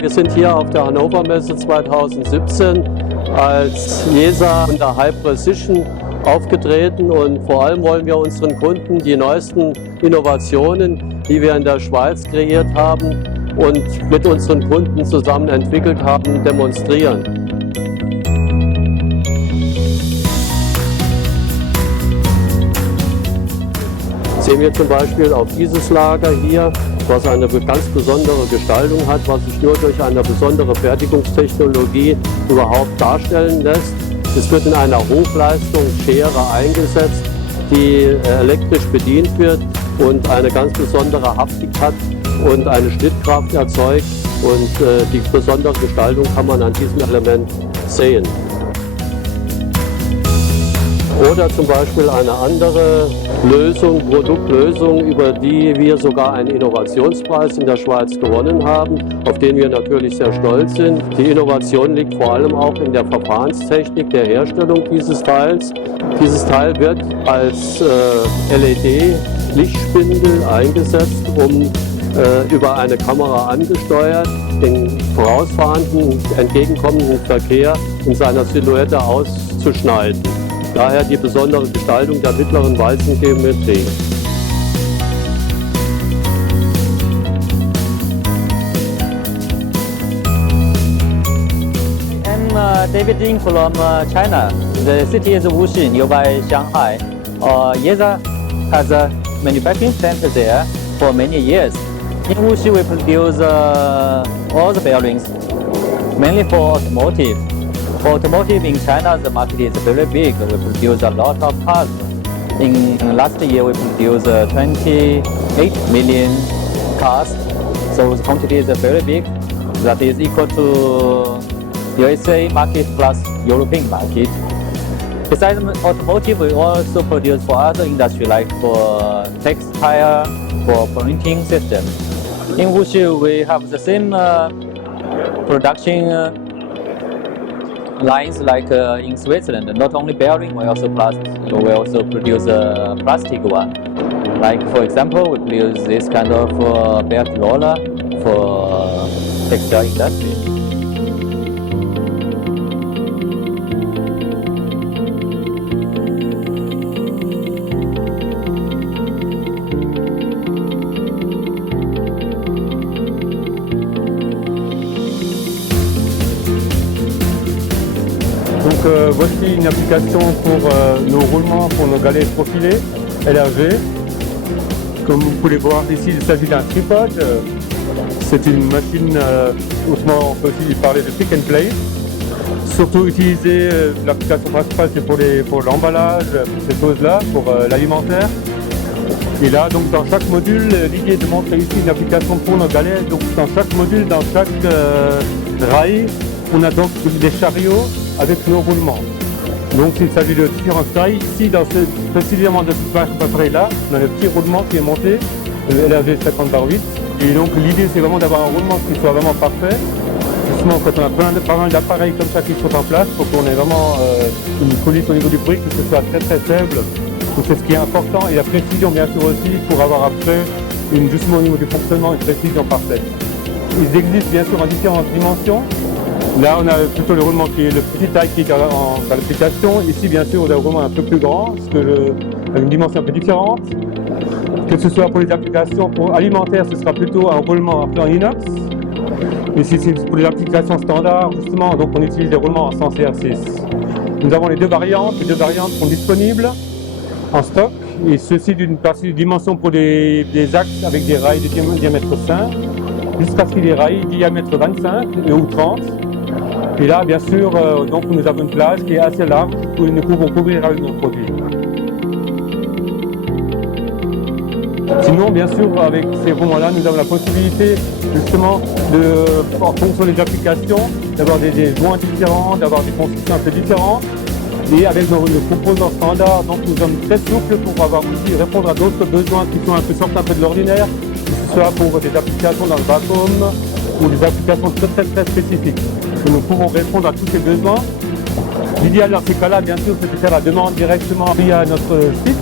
Wir sind hier auf der Hannover Messe 2017 als JESA und der High Precision aufgetreten und vor allem wollen wir unseren Kunden die neuesten Innovationen, die wir in der Schweiz kreiert haben und mit unseren Kunden zusammen entwickelt haben, demonstrieren. Sehen wir zum Beispiel auf dieses Lager hier, was eine ganz besondere Gestaltung hat, was sich nur durch eine besondere Fertigungstechnologie überhaupt darstellen lässt. Es wird in einer Hochleistungsschere eingesetzt, die elektrisch bedient wird und eine ganz besondere Haptik hat und eine Schnittkraft erzeugt. Und die besondere Gestaltung kann man an diesem Element sehen. Oder zum Beispiel eine andere Lösung, Produktlösung, über die wir sogar einen Innovationspreis in der Schweiz gewonnen haben, auf den wir natürlich sehr stolz sind. Die Innovation liegt vor allem auch in der Verfahrenstechnik der Herstellung dieses Teils. Dieses Teil wird als LED-Lichtspindel eingesetzt, um über eine Kamera angesteuert den vorausfahrenden, entgegenkommenden Verkehr in seiner Silhouette auszuschneiden. Daher die besondere Gestaltung der mittleren Walzengeometrie. I'm David Ding from China. The city is Wuxi, nearby Shanghai. JESA has a manufacturing center there for many years. In Wuxi, we produce all the bearings, mainly for automotive. For automotive in China, the market is very big. We produce a lot of cars. In last year, we produced 28 million cars. So the quantity is very big. That is equal to USA market plus European market. Besides automotive, we also produce for other industry like for textile, for printing system. In Wuxi, we have the same production lines like in Switzerland. Not only bearing, we also produce a plastic one. Like for example, we produce this kind of belt roller for textile industry. Donc voici une application pour nos roulements, pour nos galets profilés LRG. Comme vous pouvez voir ici, il s'agit d'un tripod. C'est une machine, autrement on peut aussi parler de pick and place. Surtout utilisée, l'application principale c'est pour l'emballage, pour ces choses-là, pour l'alimentaire. Et là, donc dans chaque module, l'idée est de montrer ici une application pour nos galets. Donc dans chaque module, dans chaque rail, on a donc des chariots avec nos roulements. Donc il s'agit de différentes tailles. Ici, précisément de ce appareil-là, on a le petit roulement qui est monté, le LRG 50/8. Et donc l'idée c'est vraiment d'avoir un roulement qui soit vraiment parfait. Justement quand on a pas mal d'appareils comme ça qui sont en place, pour qu'on ait vraiment une police au niveau du bruit, que ce soit très très faible. Donc c'est ce qui est important. Et la précision bien sûr aussi pour avoir après justement au niveau du fonctionnement une précision parfaite. Ils existent bien sûr en différentes dimensions. Là, on a plutôt le roulement qui est le petit taille qui est dans l'application. Ici, bien sûr, on a un roulement un peu plus grand, avec une dimension un peu différente. Que ce soit pour les applications alimentaires, ce sera plutôt un roulement un peu en inox. Ici, c'est pour les applications standards, justement, donc on utilise des roulements en 100 CR6. Nous avons les deux variantes. Les deux variantes sont disponibles en stock. Et ceci d'une dimension pour des axes avec des rails de diamètre 5, jusqu'à ce qu'il y ait des rails diamètre 25 ou 30. Et là, bien sûr, donc nous avons une plage qui est assez large où nous pouvons couvrir avec nos produits. Sinon, bien sûr, avec ces roulements-là, nous avons la possibilité, justement, en fonction des applications, d'avoir des joints différents, d'avoir des constructions un peu différentes. Et avec nos composants standards, donc nous sommes très souples pour avoir aussi répondre à d'autres besoins qui sont sortent un peu de l'ordinaire, que ce soit pour des applications dans le vacuum ou des applications très spécifiques. Que nous pouvons répondre à tous ces besoins. L'idéal dans ces cas-là, bien sûr, c'est de faire la demande directement via notre site